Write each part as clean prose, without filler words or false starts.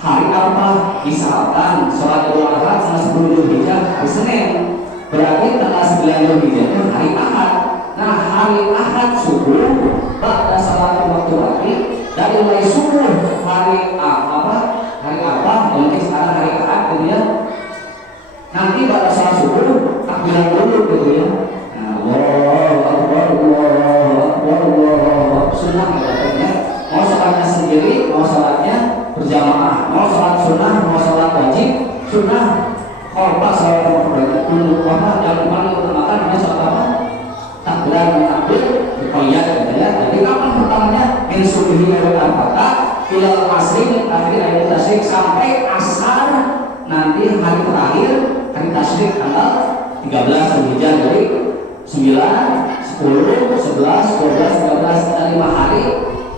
hari apa? Misalkan sholat Idul Adha tanggal 10 Dzulhijjah hari Senin, berarti tanggal 9 Dzulhijjah itu hari Ahad. Nah, hari Ahad subuh pada salat waktu maghrib dari mulai subuh hari apa? Mungkin sekarang hari Ahad gitu ya. Nanti pada salat subuh takbiran dulu gitu ya. Nah, Allahu Akbar, Allahu Akbar, Allahu Akbar. Sunnah katanya. Mau salatnya sendiri, mau salatnya berjamaah, mau salat sunnah, mau salat wajib, sunnah. Kalau pas salat berjamaah, yang paling utamakan adalah salat apa? Takbiran takbir berqiyat gitu ya. Jadi kapan pertamanya? Min subuhi ila al-fatah ila asri min akhir ayat tasyrik sampai asar nanti hari terakhir hari tasyrik tanggal 13 Dzulhijjah dari 9, 10, 11, 12, 13 dan 5 hari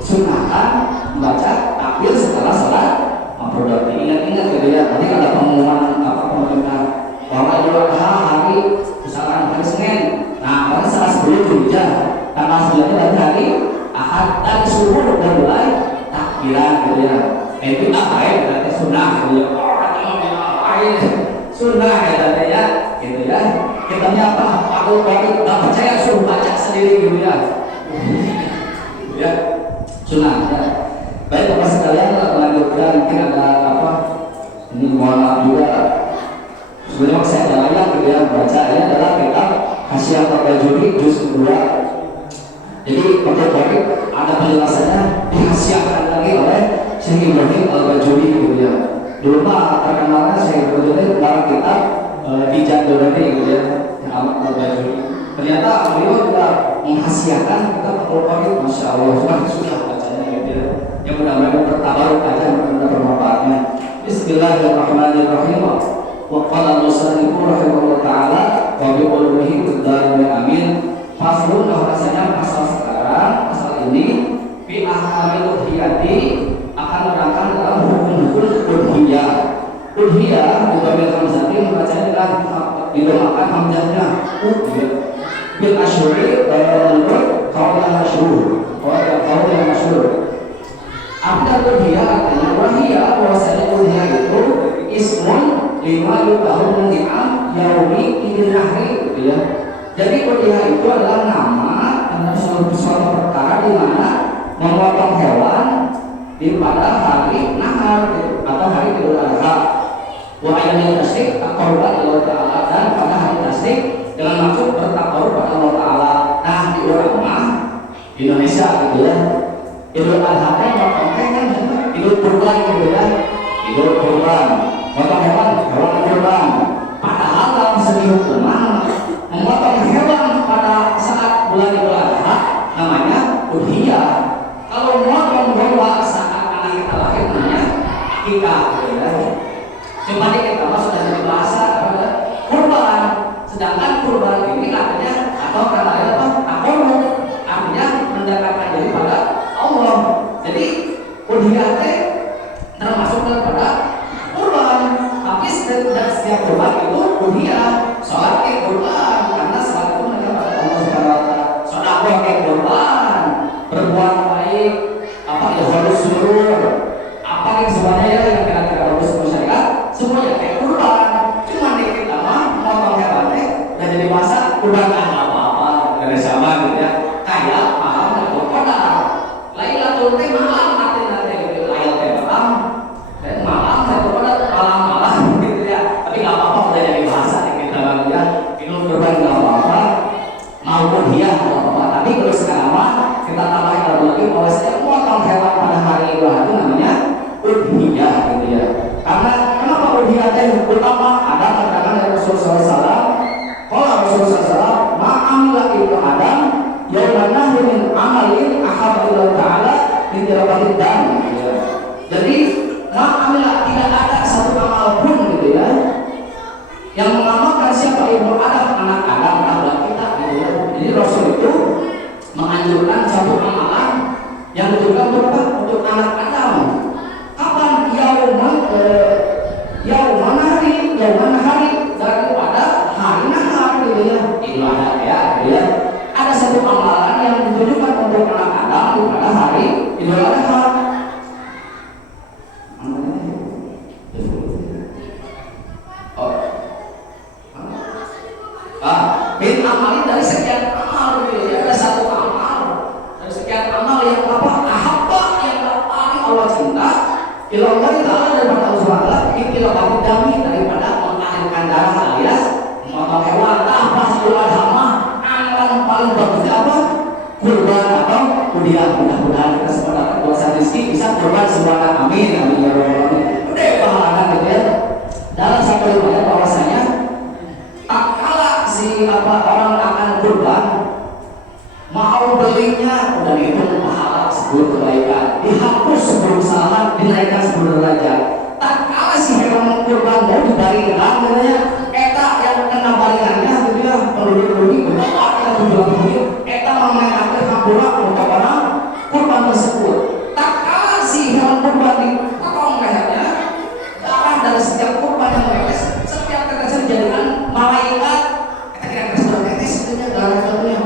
sunahkan membaca takbir setelah salat mafruḍah. Ingat-ingat gitu ya. Nanti ada pengumuman pemerintah bahwa Idul Adha hari misalkan hari Senin. Nah, pada saat 10 Dzulhijjah tanggal 9 dari hari Ahad dan subuh udah mulai takbiran gitu ya. Itu apa ya? Berarti sunnah gitu ya. Sunnah ya, gitu ya. Kitanya apa? Aku nggak percaya suruh baca sendiri gitu ya. Ya, sunnah ya. Baik Bapak sekalian, melanjutkan mungkin ada apa? Ini mohon maaf juga. Sebenarnya saya jalan gitu ya, baca ini adalah kitab Hasyiah Al-Bajuri juz 2. Jadi untuk baik ada penjelasannya dihasiahkan lagi oleh Syekh Ibrahim Al-Bajuri gitu ya. Dulu mah terkenalnya Syekh Ibrahim dalam kitab Dijadurani gitu ya, Ahmad Al-Bajuri. Ternyata beliau juga menghasiahkan kitab Al-Bajuri, masya Allah, sudah bacanya gitu ya. Yang mudah-mudahan tertabaruk aja, mudah-mudahan bermanfaatnya. Bismillahirrahmanirrahim. Wa qala al-musannifu rahimahullah ta'ala wa bi qulubihi tadarimin amin. Faslun, bahwasanya pasal sekarang, pasal ini fi ahkamil udhiyati akan menerangkan dalam hukum-hukum udhiyah. Udhiyah juga bil hamzati membacanya dengan didoakan hamzahnya bil asyuri menurut qaul yang masyhur. Apa udhiyah artinya? Wahiyah, bahwasanya udhiyah itu ismun lima yutahun ni'am yaumi idin nahri gitu ya. Jadi udhiyah itu adalah nama dan suatu perkara di mana memotong hewan di pada hari nahar gitu, atau hari Idul Adha. Wa ayyamil tasyrik taqarruban ila ta'ala, dan pada hari tasyrik dengan maksud bertaqarrub pada Allah Ta'ala. Nah, di ulama di Indonesia gitu ya, Idul Adha kan Idul Kurban gitu ya. Idul Kurban, motong hewan kurban. Padahal dalam segi hukuman memotong hewan pada saat bulan Idul Adha namanya udhiyah. Kalau memotong hewan saat anak kita lahir namanya akikah gitu ya. Cuma di kita sudah jadi bahasa kurban, sedangkan kurban ini artinya atau kata apa? Takarrub, artinya mendekatkan diri pada Allah. Jadi udhiyah termasuk daripada kurban, tapi setiap kurban itu udhiyah. Sholat ke kurban, karena sholat itu mendekat pada Allah Subhanahu wa Ta'ala. Sedekah ke kurban, berbuat baik, apa ya harus surur, apa yang semuanya ya yang kira-kira bagus masyarakat, semuanya kayak kurban. Cuma di kita mah motong hewan dan jadi masa kurban apa-apa dari sama gitu ya. Kayak malam dan Qadar. Lailatul Qadar malam nanti gitu. Lailatul Qadar dan malam dan Qadar malam-malam gitu ya. Tapi enggak apa-apa udah jadi bahasa di kita ya. Idul Kurban enggak apa-apa. Maupun dia enggak apa-apa. Tapi kalau sekarang mah kita tambahin lagi bahwasanya motong hewan pada hari Idul Adha itu namanya udhiyah gitu ya. Karena kenapa udhiyah itu utama? Ada keterangan dari Rasulullah SAW. Kalau Rasulullah SAW ma'amila ibnu Adam yauman nahri min amalin ahabba ila ta'ala min tirabatid dan gitu ya. Jadi ma'amila tidak ada satu amal pun gitu ya yang mengamalkan siapa ibnu Adam, anak Adam, anak kita gitu ya. Jadi Rasul itu menganjurkan satu amalan yang juga untuk anak Adam. Kapan? Yauman hari daripada hari nahar gitu ya. Idul Adha ya, gitu ya. Ada satu amalan yang ditujukan untuk anak Adam pada hari Idul Adha. Ilallah Ta'ala daripada Allah SWT Ilallah dami daripada mengalirkan darah alias memotong hewan. Apa sih agama amalan paling bagusnya apa? Kurban atau kudiah. Mudah-mudahan kita semua dapat dosa rezeki bisa kurban semuanya. Amin amin ya rabbal alamin. Udah pahala gitu ya. Dalam satu riwayat bahwasanya tak kala si orang akan kurban mau belinya udah dihitung pahala 10 kebaikan, dihapus 10 kesalahan, dinaikkan 10 derajat. Tak kalah si hewan kurban mau dibaringkan katanya, eta yang kena baringannya gitu ya, penduduk-penduduk berapa kita tujuan-tujuan, eta memainkan hampura untuk orang kurban tersebut. Tak kalah si hewan kurban dipotong lehernya, darah dari setiap kurban yang menetes, setiap tetes dijadikan malaikat. Kita kira-kira sudah tetes sebenarnya darah-darahnya.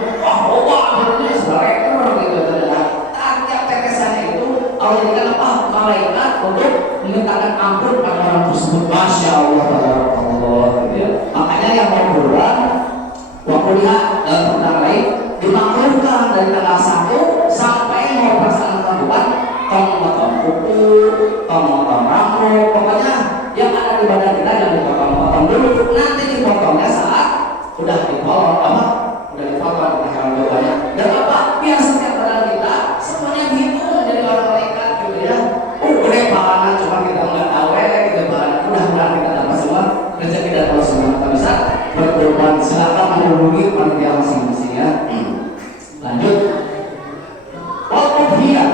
Allah jadikan apa? Malaikat untuk memintakan ampun pada orang tersebut. Masya Allah, tabarakallah, gitu ya. Makanya yang mau kurban, waktu lihat dalam perkara lain dimakruhkan dari tanggal 1 sampai mau pelaksanaan kurban, tong motong kuku, tong motong rambut, pokoknya yang ada di badan kita yang dipotong-potong dulu. Nanti dipotongnya saat udah dipotong apa? Udah dipotong di hewan kurbannya. Dan apa? Biar setiap badan kita semuanya dihitung menjadi orang malaikat gitu ya. Udah pahala cuma kita nggak tahu gitu bahan. Mudah-mudahan kita dapat semua rezeki dari Allah semua kita bisa berkorban. Silakan menghubungi panitia masing-masing ya. Lanjut. Al-Udhiyah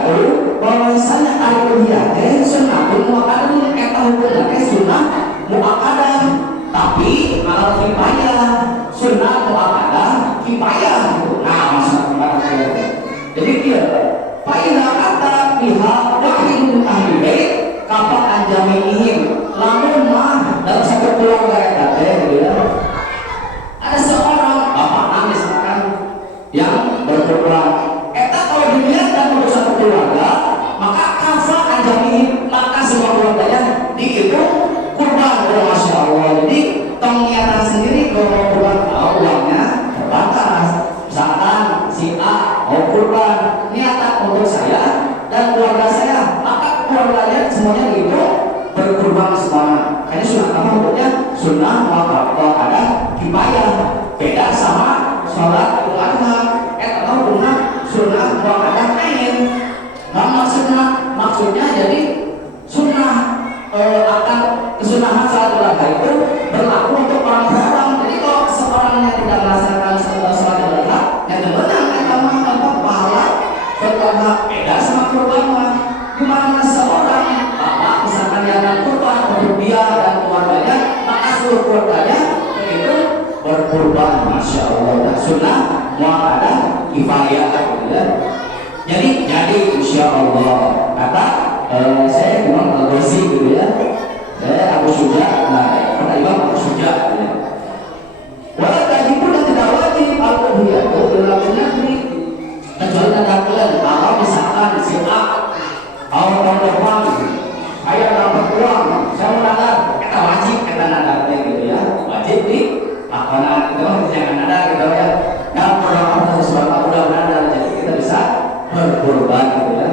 bahwasanya al-Udhiyah sunnatun muakkadah eta hukumna sunnah muakkadah tapi ala kifayah. Sunnah muakkadah kifayah gitu. Nah, maksudnya jadi dia fa'idha kata pihak wahidun ahli bait kapan anjami'ihim lamun mah dalam satu keluarga eta teh ya ada seorang bapak nangis kan yang berkorban eta kalau dilihat dan untuk satu keluarga maka kafa anjami'ihim maka semua keluarganya dihitung kurban. Masya Allah. Jadi tong niatan sendiri kalau kurban uangnya terbatas. Misalkan si A mau kurban niatan untuk saya dan keluarga saya, maka keluarganya semuanya itu berkurban semua. Karena sunnah apa hukumnya? Sunnah muakkadah ada kifayah. Beda sama sholat Idul Adha. Atau hukumnya sunnah muakkadah ain. Nah maksudnya jadi sunnah akan kesunahan sholat Idul Adha itu berlaku untuk orang per orang. Jadi kalau seorang yang tidak melaksanakan sholat Idul Adha yang menang apa pahala berkorban beda sama kurban mah. Dimana seorang bapak misalkan yang akan kurban untuk dia dan keluarganya, maka seluruh keluarganya itu berkurban. Masya Allah. Dan sunnah muakkadah kifayah gitu ya. Jadi insya Allah kata saya Imam Al-Ghazi gitu ya. Saya Abu Suja, kata Imam Abu Suja gitu ya. Walau tadi pun tidak wajib al-udhiyah itu berlaku negeri kecuali nadaklan. Kalau misalkan si A tahun depan saya dapat uang, saya mau nadar, kita wajib kita nadarnya gitu ya, wajib di lakonan itu jangan nadar gitu ya. Yang berlaku sesuatu udah nadar, jadi kita bisa berkorban gitu ya.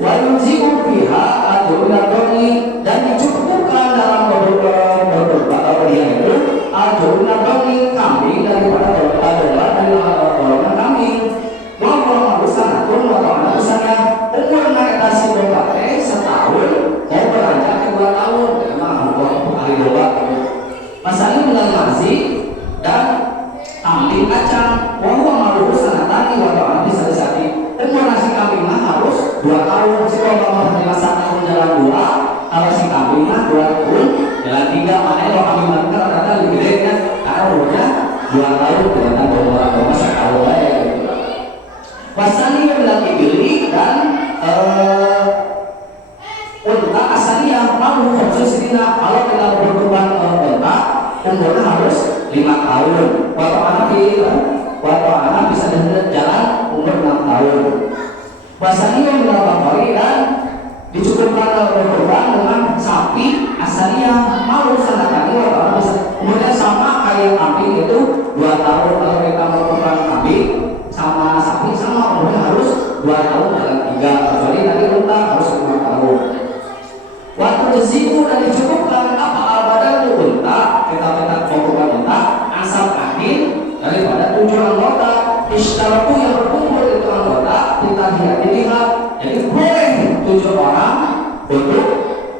Wa yuzi'u biha ajrun dan dicukupkan dalam berkorban dia itu ajrun kambing daripada adalah dari golongan kambing. Wa marusan atun wa marusannya umur mereka si domba setahun mau beranjak ke 2 tahun. Memang hari domba masalahnya bulan masih dan kambing kacang. Wa marusan tadi wa bisa disati umur nasi kambing mah harus 2 tahun. Si domba mau 1 tahun jalan 2, kalau si kambing mah 2 tahun jalan 3. Makanya kalau kambing mah rata-rata lebih gede kan karena umurnya 2 tahun ternyata domba setahun aja gitu. Wasani bilang dibeli dan unta asalnya malu khusus dina kalau kita berkorban unta umurnya harus 5 tahun. Waktu anak bisa jalan umur 6 tahun. Wasani yang bilang dan dicukupkan berkorban dengan sapi asalnya malu sanakani waktu bisa umurnya sama kayak kambing itu 2 tahun. Kalau kita berkorban kambing sama sapi sama umurnya harus 2 tahun dalam 3, kecuali tadi unta harus 5 tahun. Waktu disiku dan dicukupkan apa al-badan itu unta, kita pokokkan unta, asap angin daripada 7 anggota. Ishtaraku yang berkumpul itu anggota, kita dilihat, jadi boleh 7 orang untuk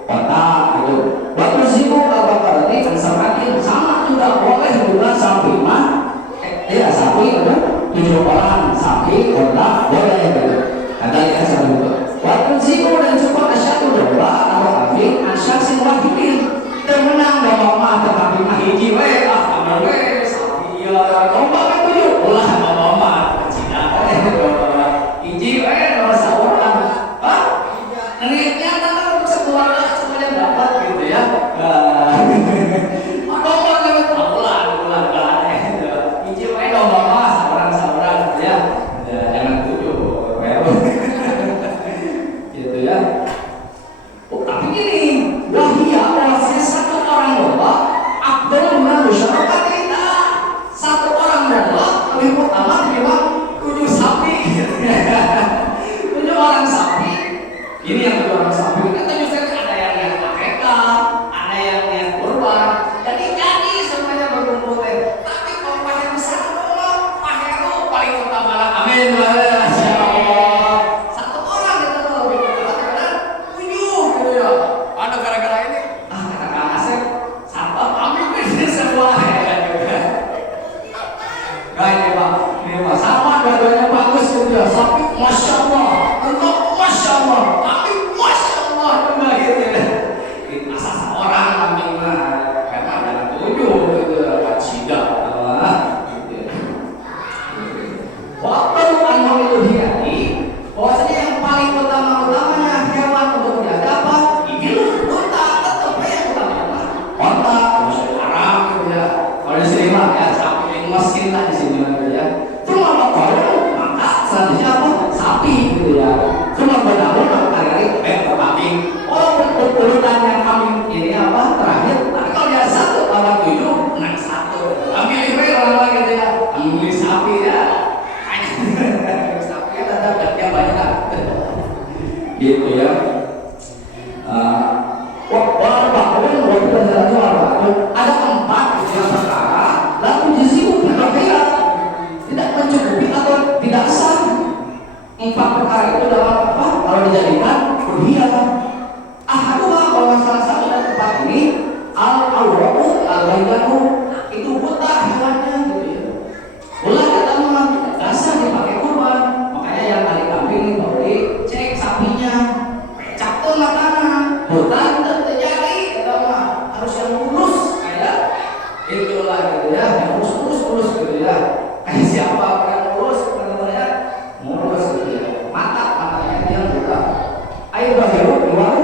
otak itu. Waktu disiku apa berarti asap angin sama juga boleh juga sapi mah, sapi ada 7 orang sapi otak boleh gitu. Ada yang sama itu. Waktu disiku dan cukup asyadu domba atau kambing asyak sing wahidin temenang bapak tetapi mah hiji we kamar we sapi ya domba kan 7 ulah bapak cina hiji we nomor saurang ngerinya tanah untuk sekeluarga semuanya dapat gitu ya domba kan ulah hiji we domba mah saurang ya jangan 7 gitu ya. Oh, tapi gini, wahia bahwasanya 1 orang domba Abdul musyarakah kita 1 orang domba lebih utama ketimbang 7 sapi gitu ya. 7 orang sapi ini yang 7 orang sapi kan tadi ada yang niat akekah, ada yang niat kurban, jadi semuanya berkumpul tapi kalau pakai besar domba pakai itu paling utama lah. Amin. Sapi masya Allah, enggak masya Allah, tapi masya Allah enggak gitu ya. Asal seorang kambing mah karena ada 7 gitu, tidak gitu. Waktu anu itu diani, bahwasanya yang paling utamanya hewan untuk dijaga apa? Ini lu unta, tetap yang utama unta, maksudnya Arab gitu ya. Kalau di sini mah ya sapi mesin lah di sini gitu ya. Cuma apa? Selanjutnya apa? Sapi gitu ya. Cuma benar-benar kali-kali kambing. Oh, urutan yang kambing ini apa? Terakhir. Tapi kalau dia 1 lawan 7, menang 1. Ambil orang gitu ya. Ambil sapi ya. Sapi ya tetap dia banyak. Gitu ya. Ada 4 yang perkara. Lalu disitu berbeda. Tidak mencukupi atau tidak sah. 4 perkara itu dalam apa? Kalau dijadikan berhias. Kalau salah satu dari 4 ini al-awra'u al-baydanu itu buta hewannya gitu ya. Ulah kata mah dasar dipakai kurban. Makanya yang kali kambing ini baru dicek sapinya. Cakun matanya. Buta terjadi kata mah harus yang lurus kayak itulah gitu ya. Yang lurus gitu ya. Kayak siapa yang lurus katanya mulus gitu ya. Matanya dia buta. Ayo bahiru keluar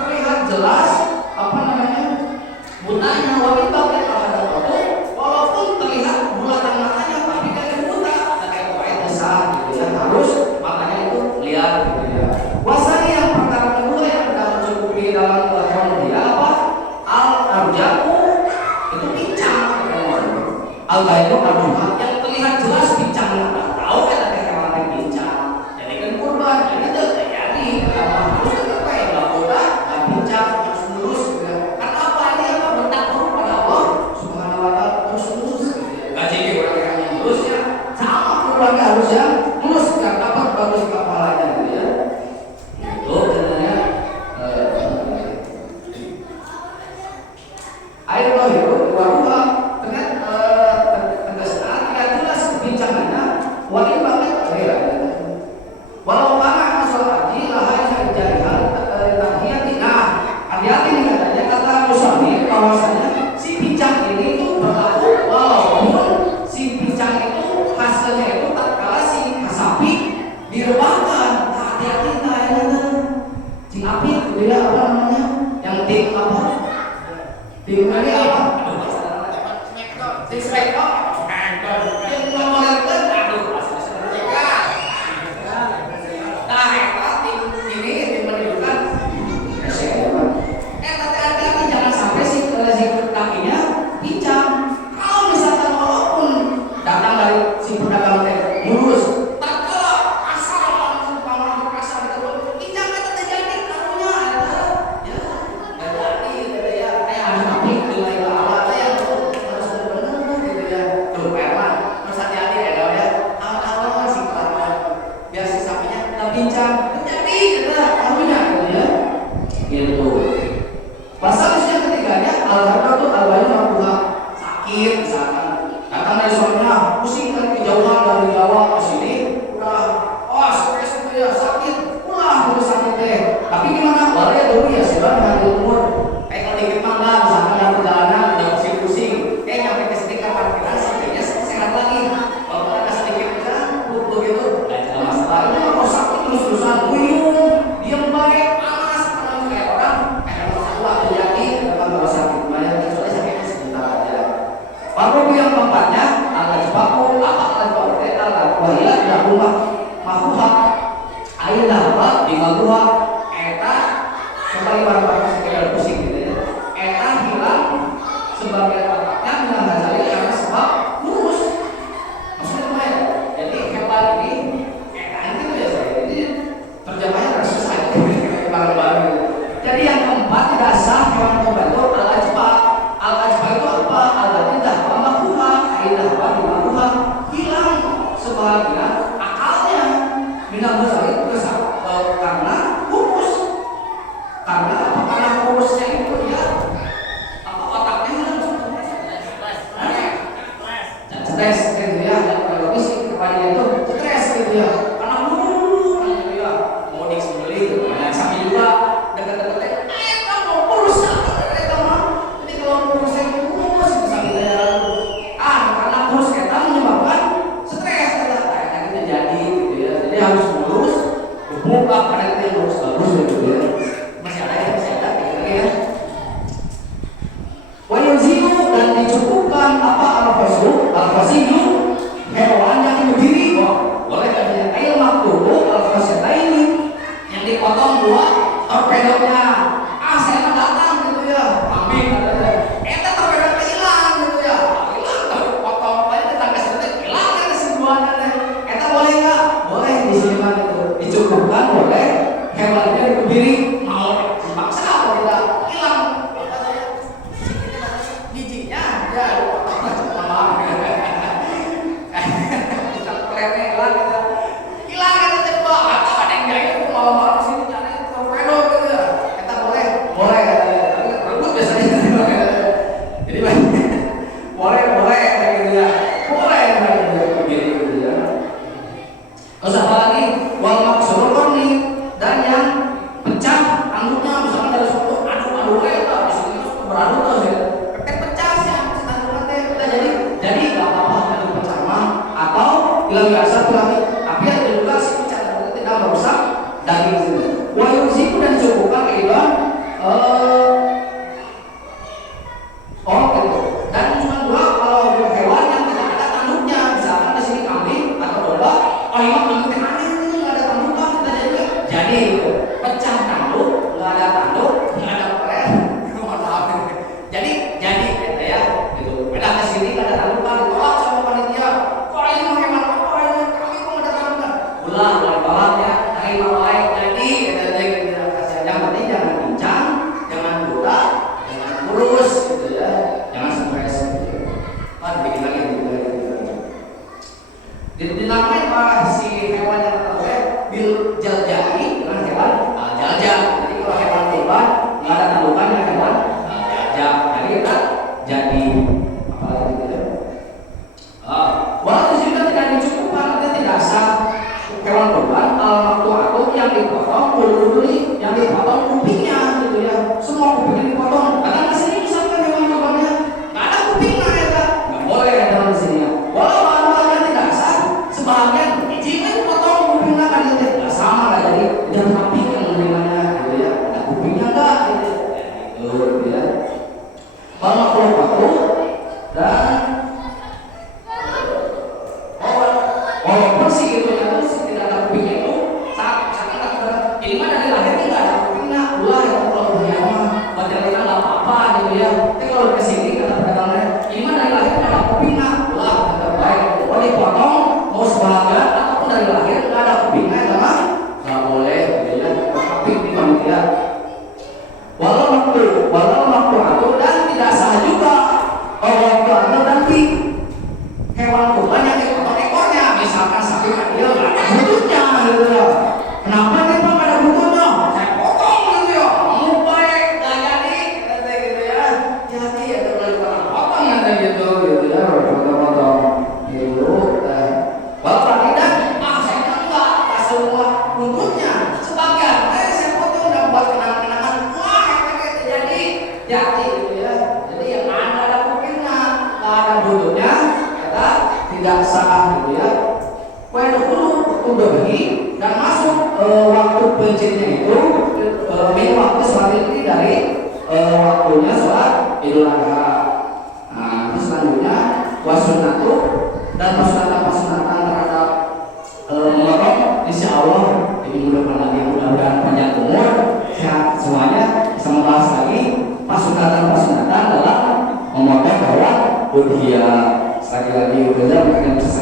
terlihat jelas apa namanya butanya wanita terhadap itu walaupun terlihat bulatan matanya tapi kayak buta kayak kayak besar gitu ya. Harus matanya itu lihat gitu ya. Wasani yang perkara kedua yang tidak mencukupi dalam hewan dia apa? Al-arjaku itu pincang al-bainu al-juhat yang terlihat jelas pincangnya. Tahu kan ada hewan yang pincang jadi kan kurban ini tuh terjadi harus tetap kayak nggak bodoh nggak pincang harus lurus gitu ya. Karena apa ini apa bertakwa pada Allah subhanahu wa ta'ala harus lurus gitu ya. Nggak jadi orang yang lurusnya sama kurbannya harus yang lurus nggak dapat bagus kepalanya gitu ya. Itu sebenarnya air itu dua wajib banget ya. Walau mana asal haji lahai jadi hal hati-hati. Nah, hati-hati nih katanya kata Musani bahwasanya si pincang ini tuh berlaku walaupun si pincang itu hasilnya itu tak kalah si sapi direbahkan. Hati-hati tanya cing api dia apa namanya yang tim apa? Tim ini apa? Tim spektor. Yang memolerkan kakinya pincang. Kalau misalkan walaupun datang dari si pedagang teh mulus, tak kalah asal langsung kasar gitu, pincang kita terjadi karunya ada, ya orang sekedar pusing gitu ya. Eta hilang sebagai otaknya bilang Ghazali karena sebab lurus. Maksudnya apa ya? Jadi hewan ini eta itu ya saya. Jadi terjemahnya harus susah kayak barang-barang gitu. Jadi yang keempat tidak sah hewan kurban itu al-ajfa. Al-ajfa itu apa? Al-batindah wa makruha, aidah wa makruha. Hilang sebagian akalnya. Minal Ghazali itu karena kurus. Karena apa? Karena kurusnya itu dia apa otaknya hilang stres gitu ya. Kalau fisik kepada itu stres gitu ya. Karena gitu ya. Mau disembeli gitu. Nah, sambil juga dekat-dekatnya kamu kurus kamu. Jadi kalau kurusnya itu kurus bisa gitu ya. Karena kurus kita menyebabkan stres kayaknya kita jadi gitu ya. Jadi harus lurus. Muka pada itu yang bagus gitu ya. Masih ada ya. Wayuzimu dan dicukupkan apa al-fasilu hewan yang berdiri boleh katanya ail maktubu al-fasitaini yang dipotong dua torpedonya. Saya datang gitu ya. Amin katanya. Eta torpedonya hilang gitu ya. Hilang tapi potong aja tetangga sedetik hilang kan semuanya teh. Eta boleh enggak? Boleh di sini mah itu. Dicukupkan boleh hewannya berdiri mau dipaksa atau tidak hilang giginya ya maaf kita kerennya hilang gitu hilang kan coba atau ada yang gaya itu malam-malam sini cari torpedo gitu ya kita boleh katanya tapi rebut biasanya jadi boleh gitu ya boleh gitu ya. Terus apa lagi? Wal maksur korni dan yang pecah angguknya misalkan dari suatu adu ya di sini terus beradu terus ya ketek pecah sih angguknya teh kita jadi nggak apa-apa angguk pecah mah atau hilang biasa lagi tapi ada juga si pecah angguknya tidak merusak daging sini. Wayung siku dan cukupkan kehidupan gitu. Dan cuma dua kalau hewan yang tidak ada tanduknya misalkan di sini kambing atau domba ini mah aneh nggak ada tandukan kita jadi gitu. Pecah tanduk nggak ada tanduk nggak ada peler mohon maaf jadi gitu ya gitu beda ke sini nggak ada tandukan ditolak sama panitia kok ini mah hewan apa ini kami kok nggak ada tandukan ulah tolaknya terima baik jadi gitu yang penting jangan bincang jangan buta jangan kurus gitu ya jangan stres gitu bikin lagi dinamain si hewan yang tertentu bil jaljali dengan hewan jaljal. Jadi kalau hewan kurban nggak ada tandukannya hewan jaljal. Jadi kita jadi apa lagi gitu ya? Walaupun sudah tidak dicukupkan nanti tidak sah hewan kurban al-maktu'atu yang dipotong bulu-bulu yang dipotong kupingnya gitu ya. Semua kupingnya dipotong. Karena di sini misalkan hewan kurbannya nggak ada kupingnya ya nggak boleh dalam sini ya. Walaupun tidak sah sebagian jika dipotong kupingnya kan itu nggak sama lah jadi dan rapi yang menerimanya gitu ya ada kupingnya nggak gitu ya. Al-maktu'atu dan walaupun sih gitu ya tidak ada kupingnya itu saat ini mah dari lahir nggak ada kupingnya ulah ya kalau bernyawa badan kita nggak apa-apa gitu ya tapi kalau kesini kata pedagangnya ini mah dari lahir nggak ada kupingnya ulah kata baik kalau dipotong mau sebagian ataupun dari lahir nggak ada kupingnya karena nggak boleh gitu ya tapi di panitia walau waktu aku dan tidak sah juga waktu anu nanti hewan kurban yang dipotong ekornya misalkan sapi kecil nggak ada bututnya gitu ya kenapa nih bang ada bututnya saya potong gitu ya mau baik nggak jadi gitu ya jadi ada kali potong nanti gitu ya potong gitu bapak tidak saya enggak pas semua bututnya sebagian saya potong udah buat kenang-kenangan wah jadi gitu ya jadi yang ada kupingnya nggak ada bututnya kita tidak sah gitu ya. Kudohi dan masuk waktu pencinnya itu min waktu sholat ini dari waktunya sholat Idul Adha. Nah, terus selanjutnya wasunatu dan pasunatan terhadap Muharram insya Allah di minggu depan lagi mudah-mudahan panjang umur sehat semuanya. Budia sekali lagi Reza akan